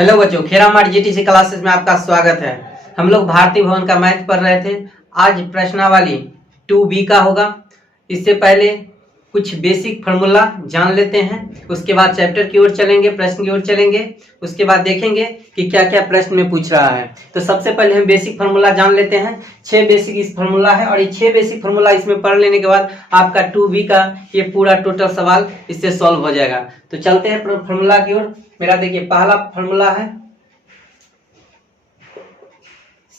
Hello बच्चों, खेरा mart GTC classes में आपका स्वागत है। हम लोग भारतीय भवन का मैथ पढ़ रहे थे। आज प्रश्नावली 2B का होगा। इससे पहले कुछ बेसिक फार्मूला जान लेते हैं, उसके बाद चैप्टर की ओर चलेंगे, प्रश्न की ओर चलेंगे। उसके बाद देखेंगे कि क्या क्या प्रश्न में पूछ रहा है। तो सबसे पहले हम बेसिक फार्मूला जान लेते हैं। 6 बेसिक इस फार्मूला है और ये 6 बेसिक फार्मूला इसमें पढ़ लेने के बाद आपका 2B का ये पूरा टोटल सवाल इससे सॉल्व हो जाएगा। तो चलते हैं फार्मूला की ओर। मेरा देखिए पहला फार्मूला है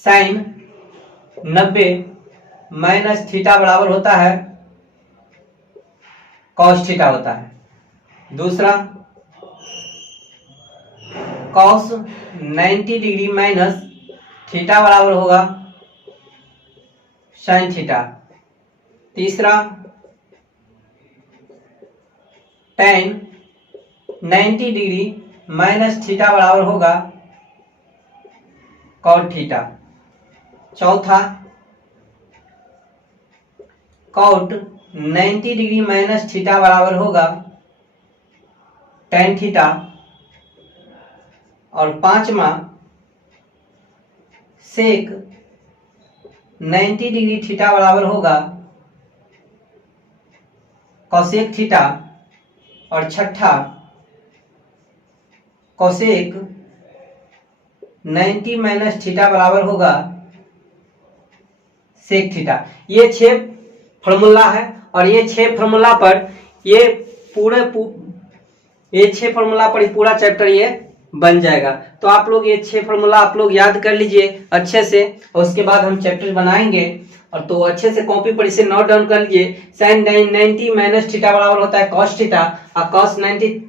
साइन 90 माइनस थीटा बराबर होता है कॉस थीटा होता है। दूसरा कॉस 90 डिग्री माइनस थीटा बराबर होगा साइन थीटा। तीसरा tan 90 डिग्री माइनस थीटा बराबर होगा कॉट थीटा। चौथा कॉट 90 डिग्री माइनस थीटा बराबर होगा tan थीटा। और पांचवा सेक 90 डिग्री थीटा बराबर होगा कोसेक थीटा। और छठा कोसेक 90 माइनस थीटा बराबर होगा सेक थीटा। ये 6 फॉर्मूला है और ये 6 फॉर्मूला पर ये ये 6 फॉर्मूला पर पूरा चैप्टर ये बन जाएगा। तो आप लोग ये 6 फॉर्मूला आप लोग याद कर लीजिए अच्छे से, और उसके बाद हम चैप्टर बनाएंगे। और तो अच्छे से कॉपी पर इसे नोट डाउन कर लीजिए। साइन 90 माइनस थीटा बराबर होता है कॉस थीटा, और कॉस 90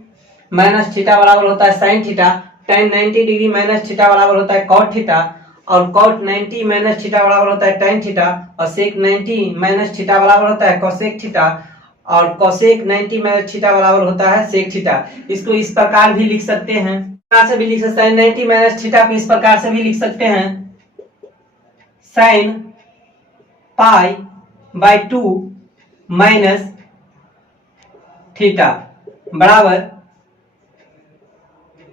माइनस थीटा बराबर होता है sine theta. tan 90 degree minus theta बराबर होता है कॉट थीटा, और कॉट 90 माइनस थीटा बराबर होता है tan थीटा। और सेक 90 माइनस थीटा बराबर होता है कोसेक थीटा, और कोसेक 90 माइनस थीटा बराबर होता है सेक थीटा। इसको इस प्रकार भी लिख सकते हैं, से भी लिख सकते हैं। साइन 90 माइनस थीटा को इस प्रकार से भी लिख सकते हैं, sine pi by 2 minus theta बराबर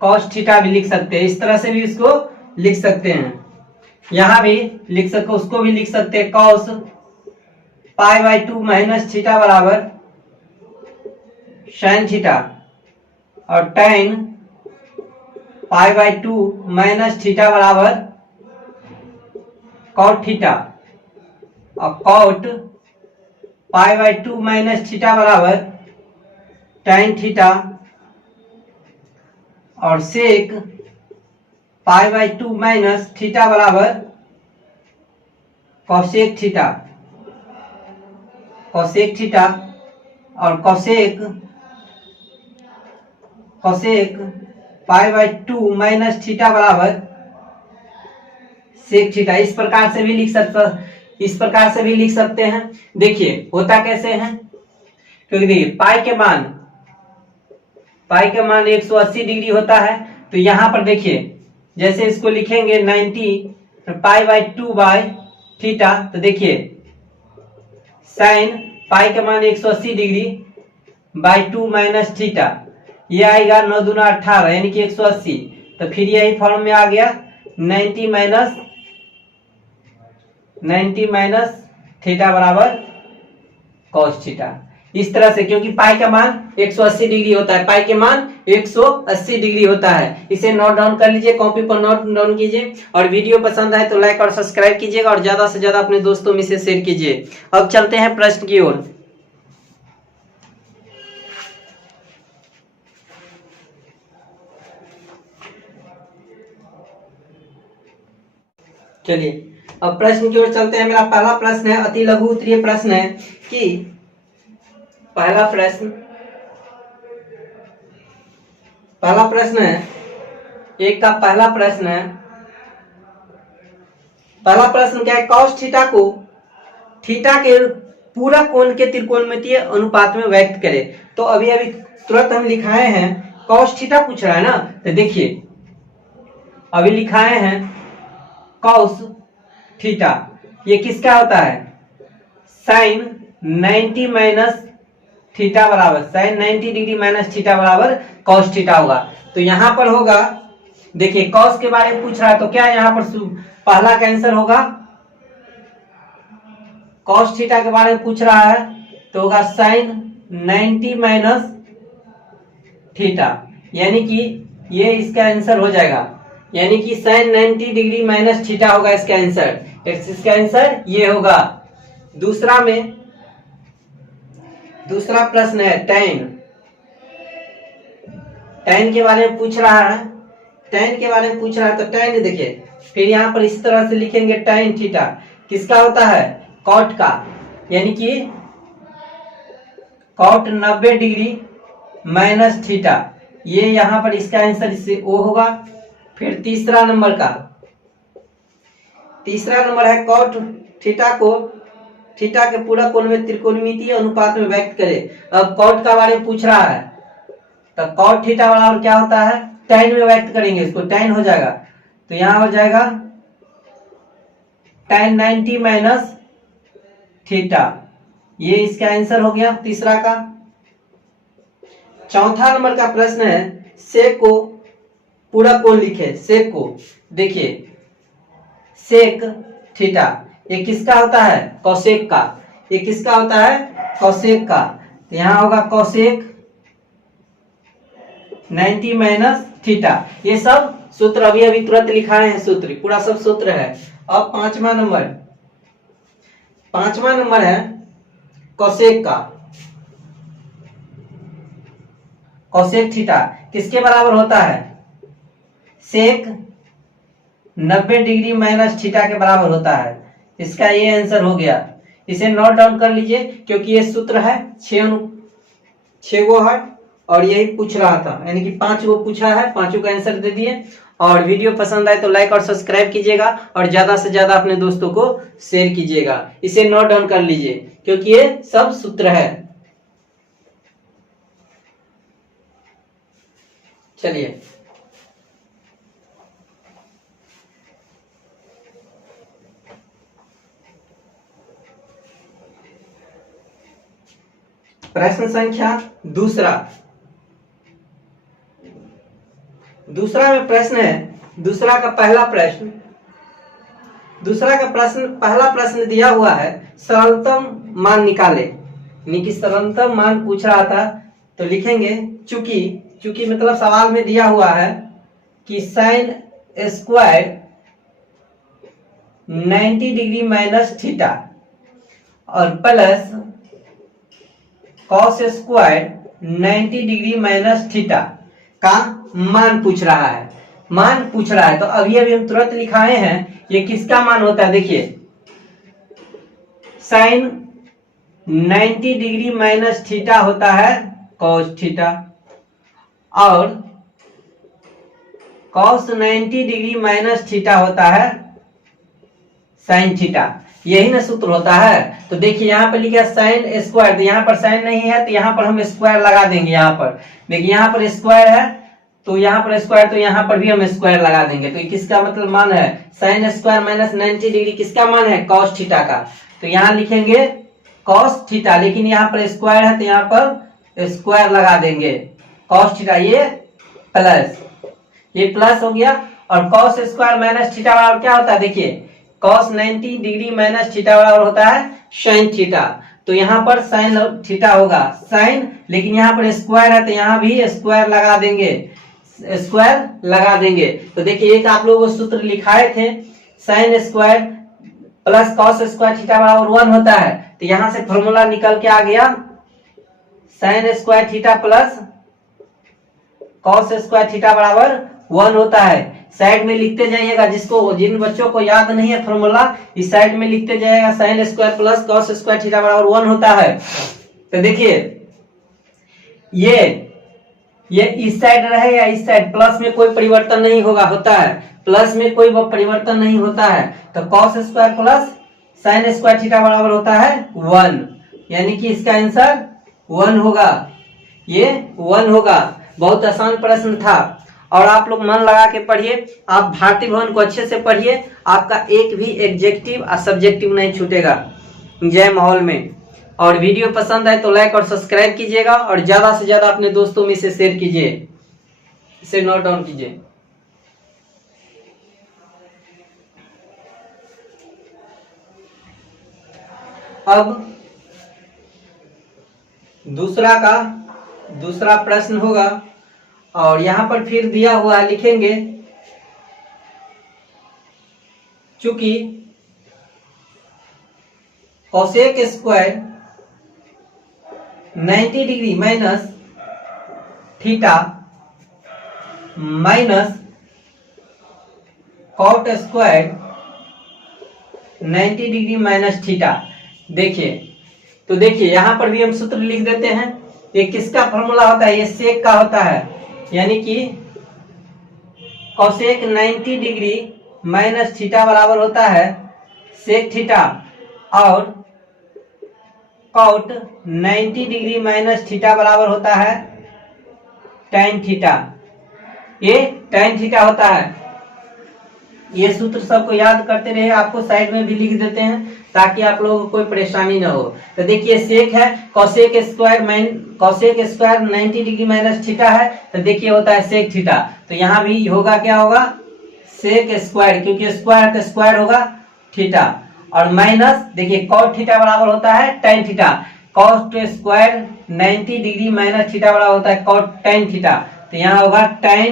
कॉस थीटा भी लिख सकते हैं। इस तरह से भी इसको लिख सकते हैं, यहां भी लिख सकते, उसको भी लिख सकते हैं cos pi by 2 minus theta बराबर साइन थीटा, और tan pi by 2 minus theta बराबर कॉट थीटा, और cot pi by 2 minus theta बराबर tan थीटा, और sec pi by 2 minus theta बराबर कोसेक थीटा। कोसेक थीटा और cosec pi by 2 minus theta बराबर sec theta. इस प्रकार से भी लिख सकते हैं। देखिए होता कैसे है, क्योंकि देखिए पाई के मान 180 डिग्री होता है। तो यहां पर देखिए जैसे इसको लिखेंगे 90 पाई बाय 2 बाय थीटा, तो देखिए साइन पाई का मान 180 डिग्री बाय 2 माइनस थीटा, ये आएगा 9 दूना 18 यानी कि 180। तो फिर यही फॉर्म में आ गया 90 माइनस थीटा बराबर कॉस थीटा। इस तरह से, क्योंकि पाई का मान 180 डिग्री होता है, पाई के मान 180 डिग्री होता है। इसे नोट डाउन कर लीजिए, कॉपी पर नोट डाउन कीजिए। और वीडियो पसंद आए तो लाइक और सब्सक्राइब कीजिएगा, और ज्यादा से ज्यादा अपने दोस्तों में से शेयर कीजिए। अब चलते हैं प्रश्न की ओर। चलिए अब प्रश्न की ओर चलते हैं। मेरा पहला प्रश्न है, अति लघु उत्तरीय प्रश्न है कि पहला प्रश्न है, एक का पहला प्रश्न क्या है, कॉस थीटा को थीटा के पूरा कोण के त्रिकोणमितीय अनुपात में व्यक्त करें। तो अभी तुरंत हम लिखाए हैं, कॉस थीटा पूछ रहा है ना, तो देखिए अभी लिखाए हैं कॉस थीटा, ये किसका होता है, साइन 90 माइनस थीटा बराबर साइन 90 डिग्री माइनस थीटा बराबर कॉस थीटा होगा। तो यहां पर होगा देखिए कॉस के बारे में पूछ रहा है तो क्या यहाँ पर पहला का आंसर होगा, कॉस थीटा के बारे में पूछ रहा है तो होगा साइन 90 माइनस थीटा, यानी कि ये इसका आंसर हो जाएगा, यानी कि साइन 90 डिग्री माइनस थीटा होगा इसका आंसर। इसका आंसर ये होगा। दूसरा प्रश्न है टैन। टैन के बारे में पूछ रहा है, टैन के बारे में पूछ रहा है तो टैन देखिए फिर यहाँ पर इस तरह से लिखेंगे टैन थीटा किसका होता है, कॉट का, यानी कि कॉट 90 डिग्री माइनस थीटा, ये यहाँ पर इसका आंसर इससे ओ होगा। फिर तीसरा नंबर है कॉट थीटा को थीटा के पूरा कोण में त्रिकोणमितीय अनुपात में व्यक्त करे। अब कॉट का बारे में पूछ रहा है तो कॉट थीटा बराबर क्या होता है, टैन में व्यक्त करेंगे इसको, टैन हो जाएगा तो यहां हो जाएगा टैन 90 माइनस थीटा, ये इसका आंसर हो गया तीसरा का। चौथा नंबर का प्रश्न है सेक को पूरा कोण लिखे, सेक को देखिए सेक थीटा ये किसका होता है, कोसेक का, ये किसका होता है, कोसेक का, तो यहां होगा कोसेक 90 माइनस थीटा। ये सब सूत्र अभी अभी तुरंत लिखाए हैं, सूत्र पूरा सब सूत्र है। अब पांचवा नंबर है कोसेक का, कोसेक थीटा किसके बराबर होता है, सेक 90 डिग्री माइनस थीटा के बराबर होता है। इसका ये आंसर हो गया, इसे नोट डाउन कर लीजिए क्योंकि ये सूत्र है 6 गो है और यही पूछ रहा था, यानी कि 5 गो पूछा है, 5 का आंसर दे दिए। और वीडियो पसंद आए तो लाइक और सब्सक्राइब कीजिएगा और ज्यादा से ज्यादा अपने दोस्तों को शेयर कीजिएगा। इसे नोट डाउन कर लीजिए क्योंकि ये सब सूत्र है। चलिए प्रश्न संख्या दूसरा में प्रश्न है, दूसरा का पहला प्रश्न दिया हुआ है सरलतम मान निकाले, यानी कि सरलतम मान पूछ रहा था तो लिखेंगे चूंकि मतलब सवाल में दिया हुआ है कि sine square 90 degree minus theta और plus cos square 90 degree minus theta का मान पूछ रहा है। तो अभी हम तुरंत लिखाए हैं ये किसका मान होता है, देखिए साइन 90 डिग्री माइनस थीटा होता है कॉस थीटा और कॉस 90 डिग्री माइनस थीटा होता है साइन थीटा, यही ना सूत्र होता है। तो देखिए यहाँ पर लिखा साइन स्क्वायर, तो यहाँ पर साइन नहीं है तो यहाँ पर हम स्क्वायर लगा देंगे। यहाँ पर देखिए यहाँ पर स्क्वायर है तो यहाँ पर स्क्वायर, तो यहाँ पर भी हम स्क्वायर लगा देंगे। तो किसका मतलब मान है, साइन स्क्वायर माइनस 90 डिग्री किसका मान है, कॉस थीटा का। तो यहाँ लिखेंगे कॉस थीटा, लेकिन यहाँ पर स्क्वायर है तो यहाँ पर स्क्वायर लगा देंगे कॉस थीटा, ये प्लस हो गया। और कॉस स्क्वायर माइनस थीटा बराबर क्या होता है, देखिए कॉस 90 डिग्री माइनस थीटा बराबर होता है साइन थीटा। तो यहाँ पर साइन थीटा होगा साइन, लेकिन यहाँ पर स्क्वायर है तो यहाँ भी स्क्वायर लगा देंगे। तो देखिए एक आप लोगों को सूत्र लिखाए थे sine square plus cos square theta बराबर 1 होता है। तो यहाँ से फॉर्मूला निकल के आ गया sine square theta plus cos square theta बराबर 1 होता है। साइड में लिखते जाइएगा, जिन बच्चों को याद नहीं है फॉर्मूला इस साइड में लिखते जाइएगा sine square plus cos square theta बराबर 1 होता है। तो देखिए ये इस साइड रहे या इस साइड, प्लस में कोई परिवर्तन नहीं होता है, प्लस में कोई परिवर्तन नहीं होता है। तो cos square plus sine square theta बराबर होता है 1, यानी कि इसका आंसर 1 होगा, ये 1 होगा। बहुत आसान प्रश्न था और आप लोग मन लगा के पढ़िए, आप भारतीय भवन को अच्छे से पढ़िए, आपका एक भी एग्जेक्टिव और सब्जेक्टिव नहीं छूटेगा जय माहौल में। और वीडियो पसंद आए तो लाइक और सब्सक्राइब कीजिएगा और ज्यादा से ज्यादा अपने दोस्तों में से शेयर कीजिए, इसे नोट डाउन कीजिए। अब दूसरा प्रश्न होगा और यहाँ पर फिर दिया हुआ है, लिखेंगे चूंकि cosec square 90 degree minus theta minus cot square 90 degree minus theta. देखिए तो देखिए यहां पर भी हम सूत्र लिख देते हैं। ये किसका फॉर्मूला होता है? ये सेक का होता है, यानी कि कोसेक 90 डिग्री माइनस थीटा बराबर होता है सेक थीटा और कॉट 90 डिग्री माइनस थीटा बराबर होता है tan थीटा। ये tan थीटा होता है। ये सूत्र सबको याद करते रहे, आपको साइड में भी लिख देते हैं ताकि आप लोगों को कोई परेशानी ना हो। तो देखिए सेक है cosec square 90 degree minus theta है, तो देखिए होता है सेक थीटा। तो यहाँ भी होगा, क्या होगा? सेक स्क्वायर, क्योंकि स्क्वायर का स्क्वायर होगा थीटा और माइनस देखिए कॉट थीटा बराबर होता है tan theta. Cot square 90 degree minus theta बराबर होता है कॉट tan थीटा। तो यहाँ होगा tan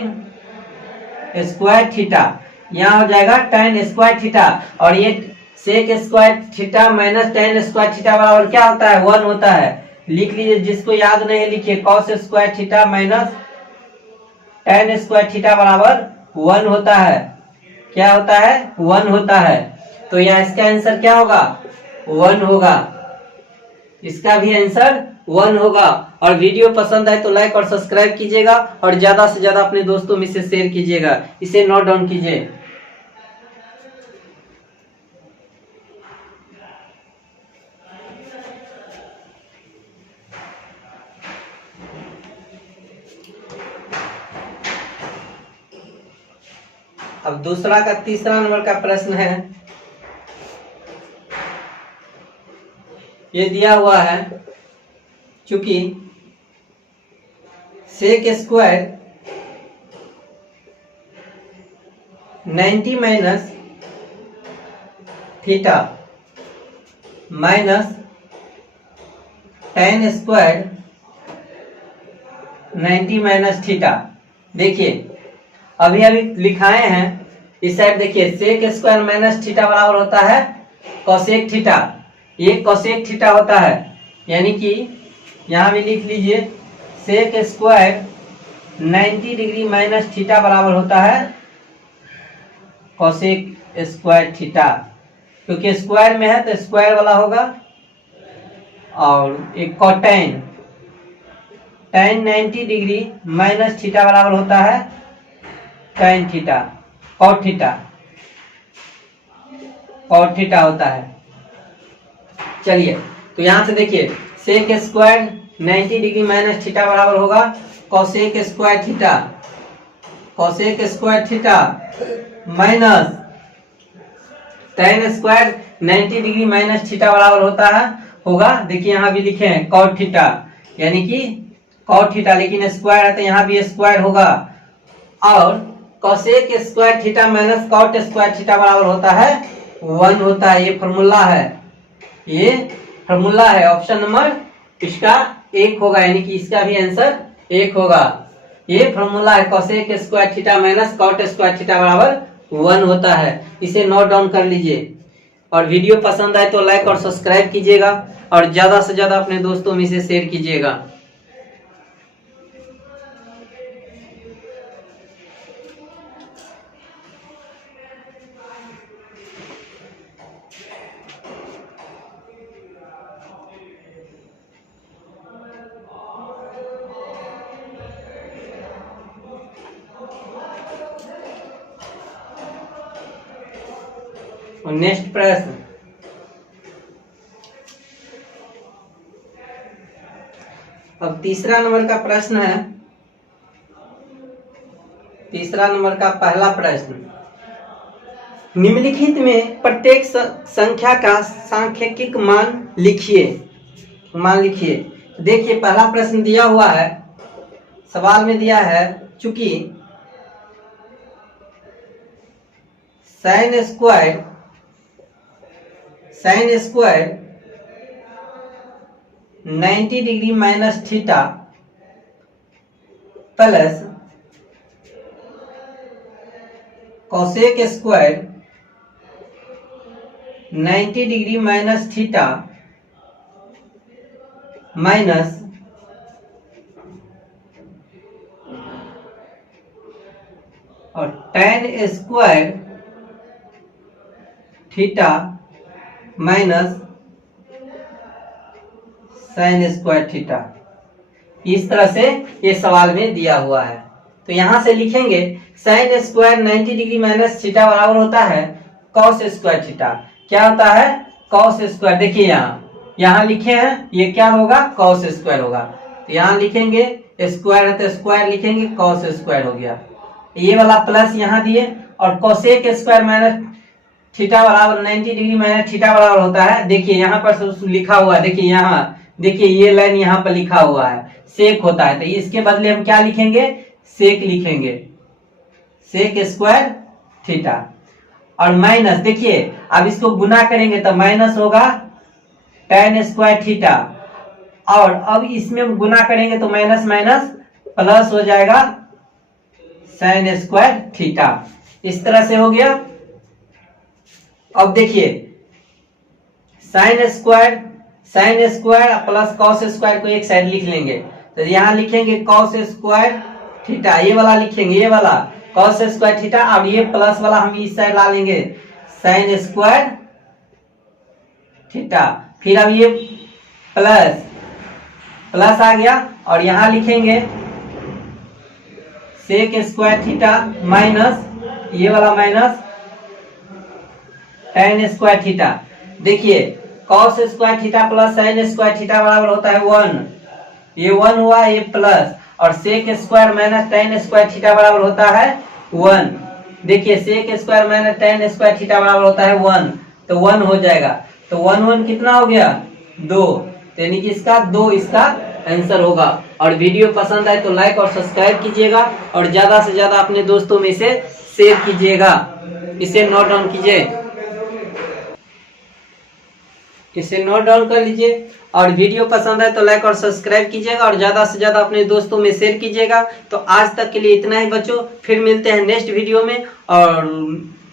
स्क्वायर थीटा, यहाँ हो जाएगा tan स्क्वायर थीटा और ये sec square theta minus tan square theta बराबर क्या होता है? 1 होता है। लिख लीजिए, जिसको याद नहीं लिखिए, cos square theta minus tan square theta बराबर 1 होता है। क्या होता है? 1 होता है। तो यहाँ इसका आंसर क्या होगा? 1 होगा। इसका भी आंसर 1 होगा। और वीडियो पसंद आए तो लाइक और सब्सक्राइब कीजिएगा और ज्यादा से ज्यादा अपने दोस्तों में से शेयर कीजिएगा। इसे नोट डाउन कीजिए। अब दूसरा का तीसरा नंबर का प्रश्न है, ये दिया हुआ है चूंकि sec square 90 minus theta minus tan square 90 minus theta. देखिए अभी लिखाए हैं इस साइड। देखिए सेक स्क्वायर माइनस थीटा बराबर होता है कोसेक थीटा। ये कोसेक थीटा होता है, यानी कि यहां भी लिख लीजिए sec square 90 degree minus theta बराबर होता है कोसेक स्क्वायर थीटा, क्योंकि स्क्वायर में है तो स्क्वायर वाला होगा। और एक कोटेन tan 90 डिग्री माइनस थीटा बराबर होता है tan थीटा, कॉट थीटा होता है। चलिए तो यहां से देखिए sec square 90 degree minus theta बराबर होगा cosec square theta minus tan square 90 degree minus theta बराबर होगा। देखिए यहाँ भी लिखे हैं कॉट थीटा, यानी कि कॉट थीटा, लेकिन स्क्वायर है तो यहाँ भी स्क्वायर होगा। और cosec square theta minus cot square theta बराबर होता है 1 होता है। ये फॉर्मूला है। ऑप्शन नंबर इसका 1 होगा, यानी कि इसका भी आंसर 1 होगा। ये फॉर्मूला है cosec square theta minus cot square theta बराबर 1 होता है। इसे नोट डाउन कर लीजिए। और वीडियो पसंद आए तो लाइक और सब्सक्राइब कीजिएगा और ज्यादा से ज्यादा अपने दोस्तों में से शेयर कीजिएगा। और नेक्स्ट प्रश्न, अब तीसरा नंबर का प्रश्न है। तीसरा नंबर का पहला प्रश्न, निम्नलिखित में प्रत्येक संख्या का सांख्यिक मान लिखिए। देखिए पहला प्रश्न दिया हुआ है, सवाल में दिया है चूंकि sign square 90 degree minus theta plus cosec square 90 degree minus theta minus और tan square theta minus sin square theta. इस तरह से ये सवाल में दिया हुआ है। तो यहां से लिखेंगे sin square 90 degree minus theta बराबर होता है cos स्क्वायर थीटा। क्या होता है? cos square. देखिए यहाँ लिखे हैं, ये क्या होगा? cos स्क्वायर होगा। तो यहाँ लिखेंगे स्क्वायर है तो स्क्वायर लिखेंगे, cos स्क्वायर हो गया। ये वाला प्लस यहाँ दिए और कोसेक स्क्वायर माइनस थीटा बराबर 90 डिग्री माइनस थीटा बराबर होता है। देखिए यहाँ पर लिखा हुआ है, देखिए यहाँ देखिए ये लाइन यहाँ पर लिखा हुआ है सेक होता है, तो इसके बदले हम क्या लिखेंगे? सेक लिखेंगे, सेक स्क्वायर थीटा। और माइनस देखिए अब इसको गुना करेंगे तो माइनस होगा tan स्क्वायर थीटा, और अब इसमें गुना करेंगे तो माइनस माइनस प्लस हो जाएगा sin स्क्वायर थीटा। इस तरह से हो गया। अब देखिए sin square plus cos square को एक साइड लिख लेंगे, तो यहाँ लिखेंगे cos स्क्वायर थीटा, ये वाला लिखेंगे, ये वाला cos स्क्वायर थीटा। अब ये प्लस वाला हम इस साइड ला लेंगे sin स्क्वायर थीटा। फिर अब ये प्लस आ गया और यहाँ लिखेंगे सेक स्क्वायर थीटा माइनस ये वाला माइनस tan स्क्वायर थीटा। देखिए cos square theta plus sin square theta बराबर होता है 1, ये 1 हुआ, ये प्लस, और sec square minus tan square theta बराबर होता है 1। देखिए sec square minus tan square theta बराबर होता है 1, तो 1 हो जाएगा। तो 1 कितना हो गया? 2, यानी कि इसका 2 इसका आंसर होगा। और वीडियो पसंद आए तो लाइक और सब्सक्राइब कीजिएगा और ज्यादा से ज्यादा अपने दोस्तों में इसे शेयर कीजिएगा। इसे नोट डाउन कीजिए, इसे नोट डाउन कर लीजिए। और वीडियो पसंद आए तो लाइक और सब्सक्राइब कीजिएगा और ज्यादा से ज्यादा अपने दोस्तों में शेयर कीजिएगा। तो आज तक के लिए इतना ही बच्चों, फिर मिलते हैं नेक्स्ट वीडियो में, और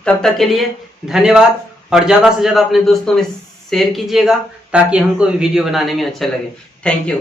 तब तक के लिए धन्यवाद। और ज्यादा से ज्यादा अपने दोस्तों में शेयर कीजिएगा ताकि हमको भी वीडियो बनाने में अच्छा लगे। Thank you.